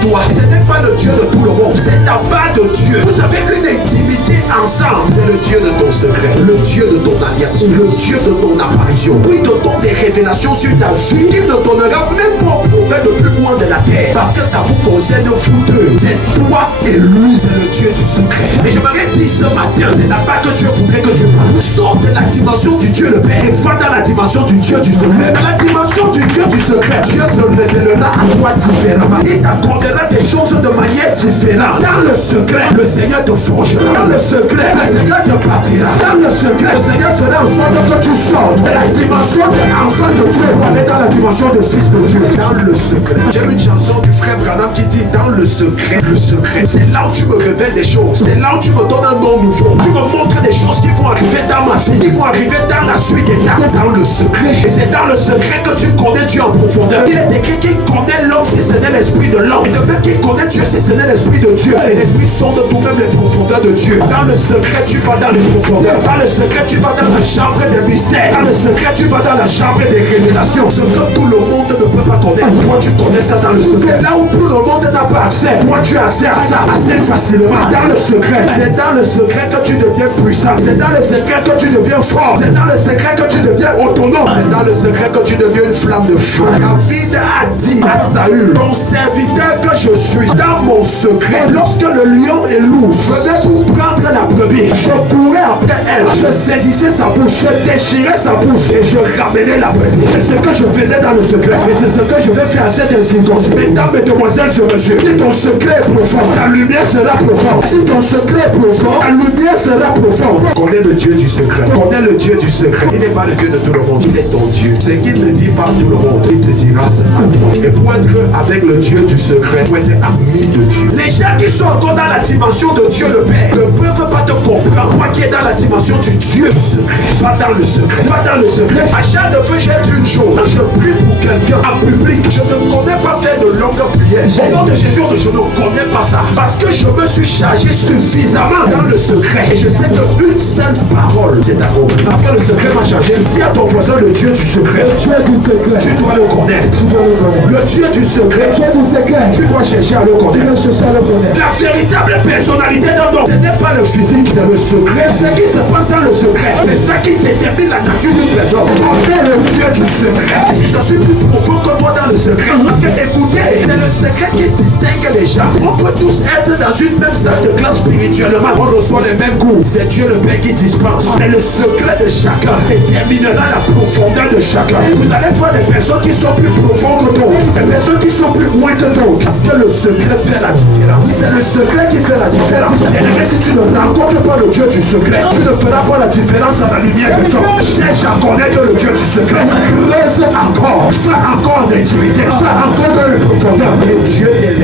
toi. Ce n'est pas le Dieu de tout le monde. C'est ta part de Dieu. Vous avez une intimité ensemble. C'est le Dieu de ton secret, le Dieu de ton alliance, le Dieu de ton apparition. Puis te donne des révélations sur ta vie. Il ne donnera même pas au prophète le plus loin de la terre. Parce que ça vous concerne vous deux. C'est toi et lui. C'est le Dieu du secret. Et j'aimerais dire ce matin, c'est là-bas que Dieu voudrait que tu parles. Sors de la dimension du Dieu le Père et va dans la dimension du Dieu du secret. Dans la dimension du Dieu du secret, Dieu se révélera à toi différemment. Il t'accordera des choses de manière différente. Dans le secret, le Seigneur te forgera. Dans le secret, le Seigneur te bâtira. Dans le secret, le Seigneur fera en sorte que tu sortes de la dimension de l'enfant de Dieu pour aller dans la dimension de fils de Dieu. Dans le secret. J'aime une chanson du frère Branham qui dit dans le secret, c'est là où tu me révèles des choses. C'est là où tu me donnes un nom nouveau. Tu me montres des choses qui vont arriver dans ma vie, qui vont arriver dans la suite des temps. Dans le secret. Et c'est dans le secret que tu connais Dieu en profondeur. Il est écrit qui connaît l'homme si ce n'est l'esprit de l'homme. Et de même qui connaît Dieu si ce n'est l'esprit de Dieu. Et l'esprit sonde tout-même les profondeurs de Dieu. Dans le secret, tu vas dans les profondeurs. Dans le secret, tu vas dans la chambre des mystères. Dans le secret, tu vas dans la chambre des révélations. Ce que tout le monde ne peut pas connaître. Toi, tu connais ça dans le secret. Là où tout le monde n'a pas accès, toi, tu as accès à ça assez facilement. Dans le secret, c'est dans le secret que tu deviens puissant. C'est dans le secret que tu deviens fort. C'est dans le secret que tu deviens autonome. C'est dans le secret que tu deviens une flamme de feu. David a dit à Saül, ton serviteur que je suis, dans mon secret, lorsque le lion et loup venaient pour prendre la brebis, je courais après elle, je saisissais sa bouche, je déchirais sa bouche et je ramenais la brebis. C'est ce que je faisais dans le secret. Et c'est ce que je vais faire à cette circonstance. Mesdames, mesdemoiselles, ce monsieur, si ton secret est profond, ta lumière sera profonde. Si ton secret est profond, ta lumière sera profonde. Connais le Dieu du secret. Connais le Dieu du secret. Il n'est pas le Dieu de tout le monde. Il est ton Dieu. Ce qu'il ne dit pas à tout le monde, il te dira à toi. Et pour être avec le Dieu du secret, pour être ami de Dieu. Les gens qui sont encore dans la dimension de Dieu le Père ne peuvent pas te comprendre. Moi qui est dans la dimension du Dieu du secret. Va dans le secret. Va dans le secret. À chaque fois, j'ai dit une chose. Je prie pour quelqu'un en public. Je ne connais pas faire de longues prières. Au nom de Jésus, je ne connais pas ça. Parce que je me suis chargé suffisamment dans le secret. Et je sais qu'une seule parole, c'est accompli. Parce que le secret m'a chargé. Dis à ton voisin le Dieu du secret. Le Dieu du secret. Tu dois le connaître. Tu dois le connaître. Le Dieu du secret. Le Dieu du secret. Tu dois chercher à le connaître. La véritable personnalité d'un homme, ce n'est pas le physique, c'est le secret. Ce qui se passe dans le secret, c'est ça qui détermine la nature d'une personne. Connais le Dieu du secret. Si je suis plus profond que toi dans le secret, parce que écoutez, c'est le secret qui distingue les gens. On peut tous être dans une même salle de classe spirituellement. On reçoit les mêmes cours. C'est Dieu le Père qui dispense. Mais le secret de chacun déterminera la profondeur de chacun. Vous allez voir des personnes qui sont plus profondes que d'autres, des personnes qui sont plus loin que d'autres. Parce que le secret fait la différence. C'est le secret qui fait la différence. Et si tu ne rencontres pas le Dieu du secret, tu ne feras pas la différence à la lumière des gens. Cherche à connaître le Dieu du secret. Creuse encore. Ça encore d'intimité. Ça encore de la profondeur. Et Dieu est